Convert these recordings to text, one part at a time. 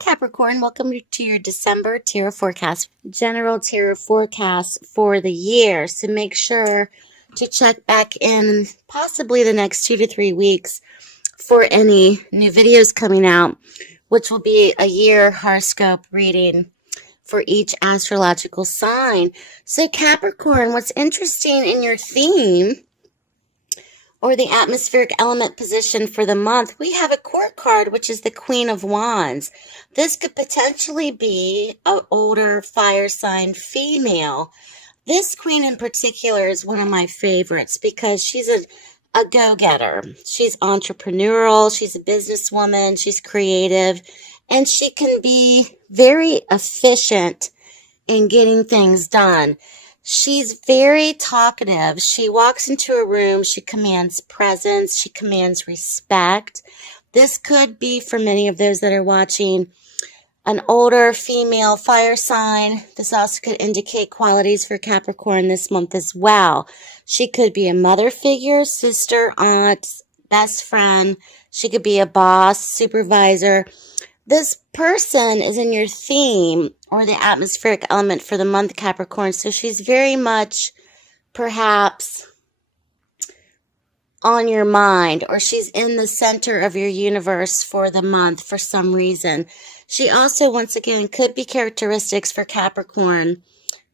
Capricorn, welcome to your December tarot forecast, general tarot forecast for the year. So make sure to check back in possibly the next 2 to 3 weeks for any new videos coming out, which will be a year horoscope reading for each astrological sign. So Capricorn, what's interesting in your theme or the atmospheric element position for the month, we have a court card, which is the Queen of Wands. This could potentially be an older fire sign female. This queen in particular is one of my favorites because she's a go-getter. She's entrepreneurial, she's a businesswoman, she's creative, and she can be very efficient in getting things done. She's very talkative. She walks into a room, she commands presence, she commands respect. This could be, for many of those that are watching, an older female fire sign. This also could indicate qualities for Capricorn this month as well. She could be a mother figure, sister, aunt, best friend. She could be a boss, supervisor. This person is in your theme or the atmospheric element for the month, Capricorn. So she's very much perhaps on your mind, or she's in the center of your universe for the month for some reason. She also, once again, could be characteristics for Capricorn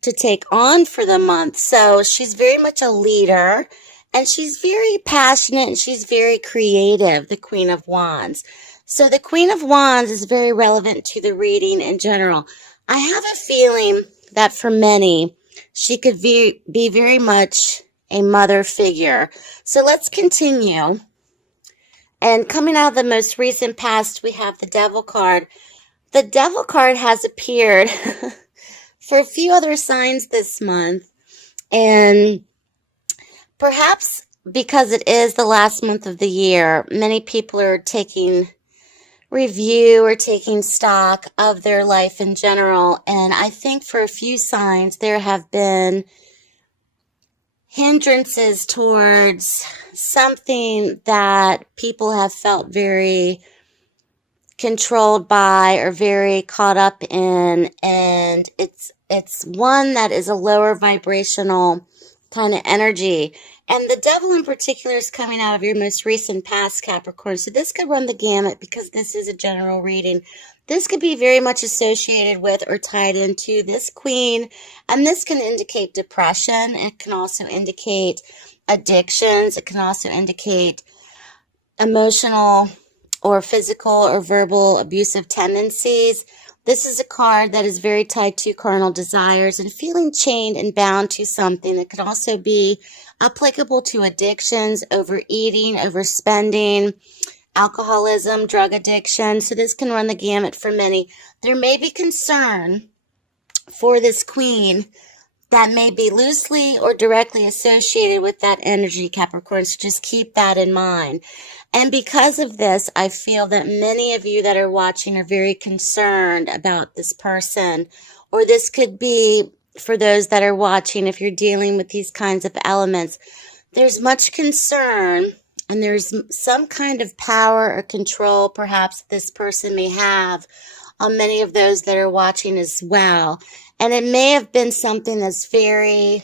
to take on for the month. So she's very much a leader, and she's very passionate, and she's very creative, the Queen of Wands. So the Queen of Wands is very relevant to the reading in general. I have a feeling that for many, she could be very much a mother figure. So let's continue. And coming out of the most recent past, we have the Devil card. The Devil card has appeared for a few other signs this month. And perhaps because it is the last month of the year, many people are taking review or taking stock of their life in general. And I think for a few signs, there have been hindrances towards something that people have felt very controlled by or very caught up in. And it's one that is a lower vibrational kind of energy. And the Devil in particular is coming out of your most recent past, Capricorn. So this could run the gamut because this is a general reading. This could be very much associated with or tied into this queen. And this can indicate depression. It can also indicate addictions. It can also indicate emotional or physical or verbal abusive tendencies. This is a card that is very tied to carnal desires and feeling chained and bound to something. That could also be applicable to addictions, overeating, overspending, alcoholism, drug addiction. So this can run the gamut for many. There may be concern for this queen that may be loosely or directly associated with that energy, Capricorn. So just keep that in mind. And because of this, I feel that many of you that are watching are very concerned about this person. Or this could be, for those that are watching, if you're dealing with these kinds of elements, there's much concern and there's some kind of power or control perhaps this person may have on many of those that are watching as well. And it may have been something that's very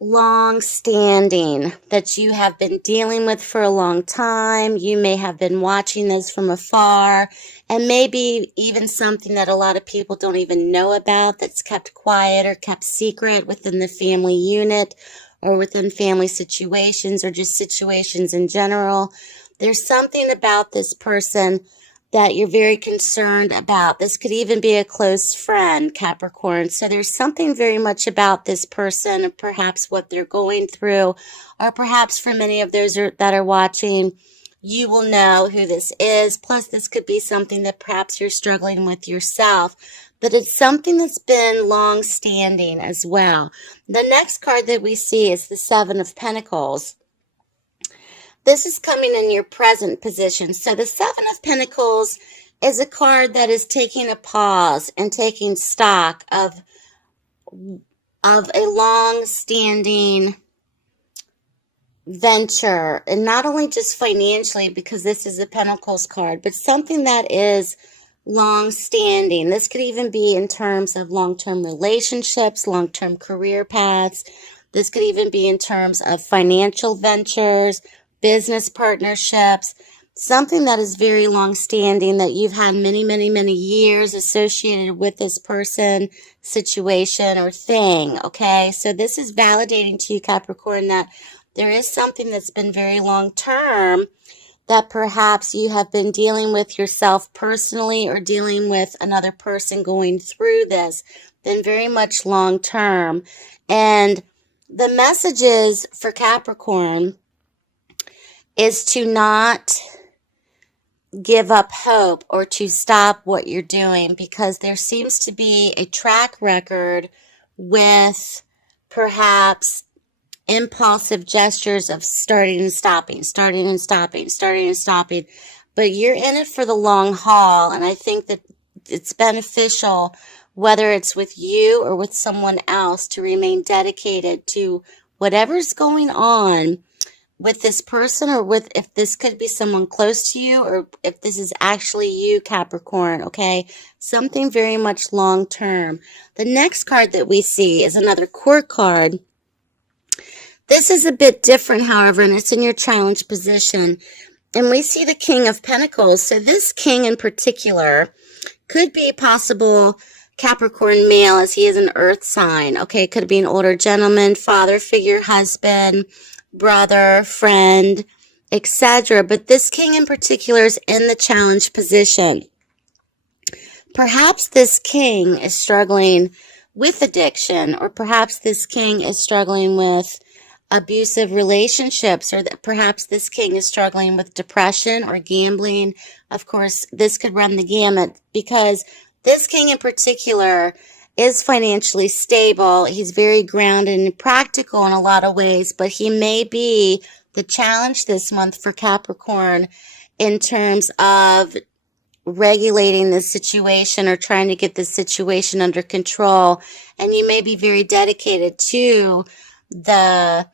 long-standing that you have been dealing with for a long time. You may have been watching this from afar, and maybe even something that a lot of people don't even know about, that's kept quiet or kept secret within the family unit or within family situations or just situations in general. There's something about this person that you're very concerned about. This could even be a close friend, Capricorn. So there's something very much about this person, perhaps what they're going through, or perhaps for many of those that are watching, you will know who this is. Plus, this could be something that perhaps you're struggling with yourself, but it's something that's been long-standing as well. The next card that we see is the Seven of Pentacles. This is coming in your present position. So the Seven of Pentacles is a card that is taking a pause and taking stock of a long-standing venture, and not only just financially, because this is a Pentacles card, but something that is long standing. This could even be in terms of long-term relationships, long-term career paths. This could even be in terms of financial ventures, business partnerships, something that is very long standing that you've had many, many, many years associated with this person, situation, or thing. Okay, so this is validating to you, Capricorn, that there is something that's been very long term that perhaps you have been dealing with yourself personally or dealing with another person going through this, been very much long term. And the messages for Capricorn is to not give up hope or to stop what you're doing, because there seems to be a track record with perhaps impulsive gestures of starting and stopping, starting and stopping, starting and stopping. But you're in it for the long haul, and I think that it's beneficial, whether it's with you or with someone else, to remain dedicated to whatever's going on with this person, or with, if this could be someone close to you, or if this is actually you, Capricorn, okay? Something very much long term. The next card that we see is another court card. This is a bit different, however, and it's in your challenge position. And we see the King of Pentacles. So this king in particular could be a possible Capricorn male, as he is an earth sign. Okay, it could be an older gentleman, father figure, husband, brother, friend, etc. But this king in particular is in the challenge position. Perhaps this king is struggling with addiction, or perhaps this king is struggling with abusive relationships, or that perhaps this king is struggling with depression or gambling. Of course, this could run the gamut, because this king in particular is financially stable. He's very grounded and practical in a lot of ways, but he may be the challenge this month for Capricorn in terms of regulating the situation or trying to get the situation under control. And you may be very dedicated to the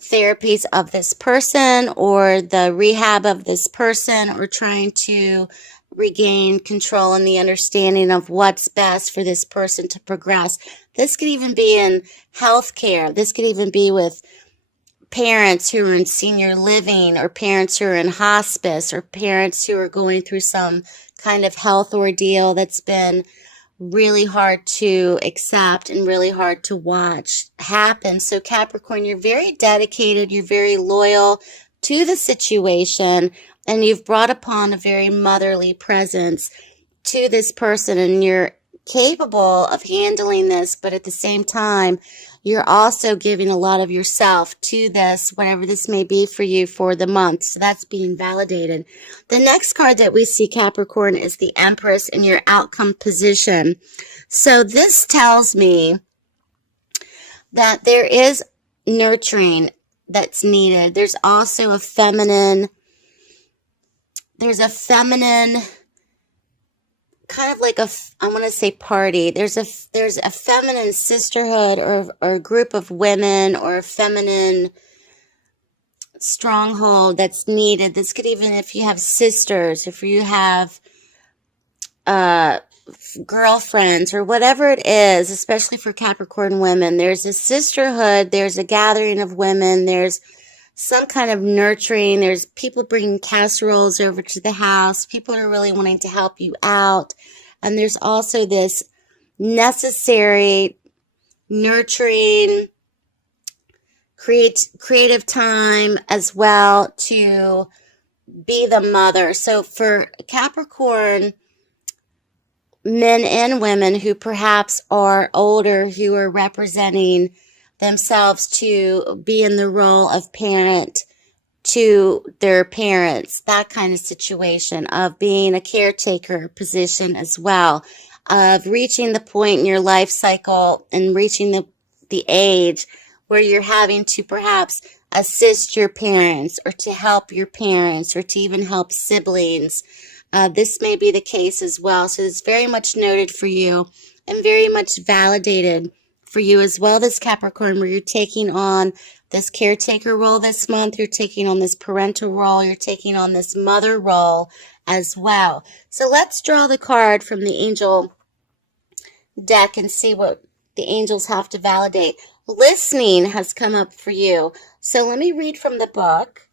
therapies of this person, or the rehab of this person, or trying to regain control and the understanding of what's best for this person to progress. This could even be in healthcare. This could even be with parents who are in senior living, or parents who are in hospice, or parents who are going through some kind of health ordeal that's been really hard to accept and really hard to watch happen. So Capricorn, you're very dedicated, you're very loyal to the situation, and you've brought upon a very motherly presence to this person, and you're capable of handling this, but at the same time, you're also giving a lot of yourself to this, whatever this may be for you for the month. So that's being validated. The next card that we see, Capricorn, is the Empress in your outcome position. So this tells me that there is nurturing that's needed. There's also a feminine, kind of like I want to say party. There's a feminine sisterhood, or a group of women, or a feminine stronghold that's needed. This could even, if you have sisters, if you have girlfriends, or whatever it is, especially for Capricorn women, there's a sisterhood, there's a gathering of women, there's some kind of nurturing, there's people bringing casseroles over to the house, people are really wanting to help you out, and there's also this necessary nurturing, creative time as well to be the mother. So for Capricorn men and women who perhaps are older, who are representing themselves to be in the role of parent to their parents, that kind of situation, of being a caretaker position as well, of reaching the point in your life cycle and reaching the age where you're having to perhaps assist your parents, or to help your parents, or to even help siblings. This may be the case as well. So it's very much noted for you and very much validated for you as well, this Capricorn, where you're taking on this caretaker role this month. You're taking on this parental role. You're taking on this mother role as well. So let's draw the card from the angel deck and see what the angels have to validate. Listening has come up for you. So let me read from the book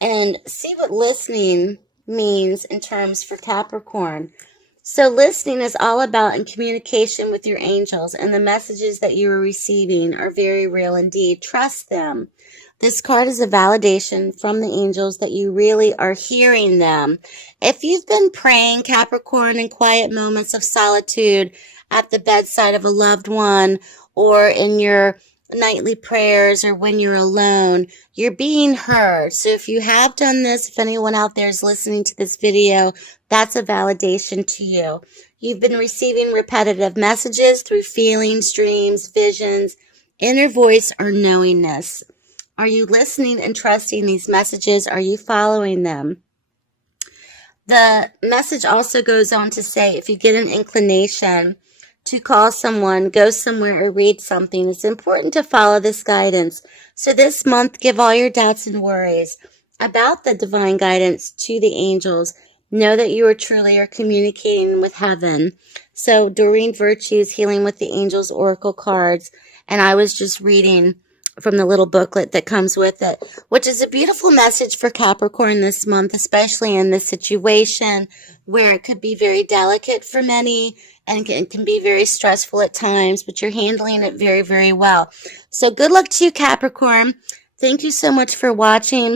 and see what listening means in terms for Capricorn. So listening is all about in communication with your angels, and the messages that you are receiving are very real indeed. Trust them. This card is a validation from the angels that you really are hearing them. If you've been praying, Capricorn, in quiet moments of solitude at the bedside of a loved one, or in your nightly prayers, or when you're alone, you're being heard. So if you have done this, if anyone out there is listening to this video, that's a validation to you. You've been receiving repetitive messages through feelings, dreams, visions, inner voice, or knowingness. Are you listening and trusting these messages? Are you following them? The message also goes on to say, if you get an inclination to call someone, go somewhere, or read something, it's important to follow this guidance. So this month, give all your doubts and worries about the divine guidance to the angels. Know that you are communicating with heaven. So Doreen Virtue's Healing with the Angels Oracle cards, and I was just reading from the little booklet that comes with it, which is a beautiful message for Capricorn this month, especially in this situation where it could be very delicate for many and it can be very stressful at times, but you're handling it very, very well. So good luck to you, Capricorn. Thank you so much for watching.